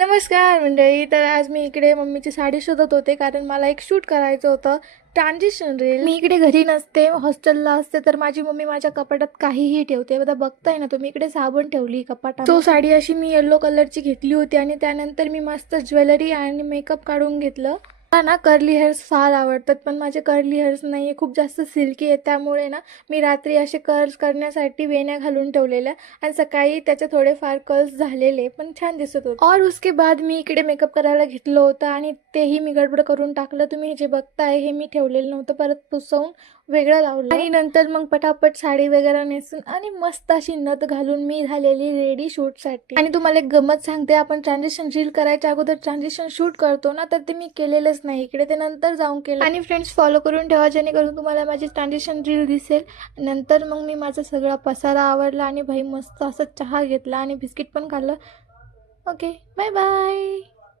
नमस्कार मंडळी. तर आज मी इकडे मम्मीची साडी शोधत होते कारण मला एक शूट करायचं होतं, ट्रान्झिशन रील. मी इकडे घरी नसते, हॉस्टेलला असते, तर माझी मम्मी माझ्या कपाटात काहीही ठेवते. बघा, बघताय ना तुम्ही, इकडे साबण ठेवली कपाटात. तो साडी अशी मी येलो कलरची घेतली होती आणि त्यानंतर मी मस्त ज्वेलरी आणि मेकअप काढून घेतलं. मला ना कर्ली हेअर्स फार आवडतात, पण माझे कर्ली हेअर्स नाही आहे, खूप जास्त सिल्की आहे. त्यामुळे ना मी रात्री असे कर्ल्स करण्यासाठी वेण्या घालून ठेवलेल्या आणि सकाळी त्याचे थोडेफार कर्ल्स झालेले, पण छान दिसत होते. और उसके बाद मी इकडे मेकअप करायला घेतलं होतं आणि तेही मी गडबड करून टाकलं. तुम्ही हे जे बघताय हे मी ठेवलेलं नव्हतं, परत पुसवून वेगळं लावलं आणि नंतर मग पटापट साडी वगैरे नेसून आणि मस्त अशी नथ घालून मी झालेली रेडी शूटसाठी. आणि तुम्हाला एक गमत सांगते, आपण ट्रान्झिशन रील करायच्या अगोदर ट्रान्झिशन शूट करतो ना, तर ते मी केलेलंच नाही, इकडे ते नंतर जाऊन केलं. आणि फ्रेंड्स, फॉलो करून ठेवा जेणेकरून तुम्हाला माझी ट्रान्झिशन रील दिसेल. नंतर मग मी माझा सगळा पसारा आवरला आणि भाई मस्त असं चहा घेतला आणि बिस्किट पण खाल्लं. Okay, bye bye.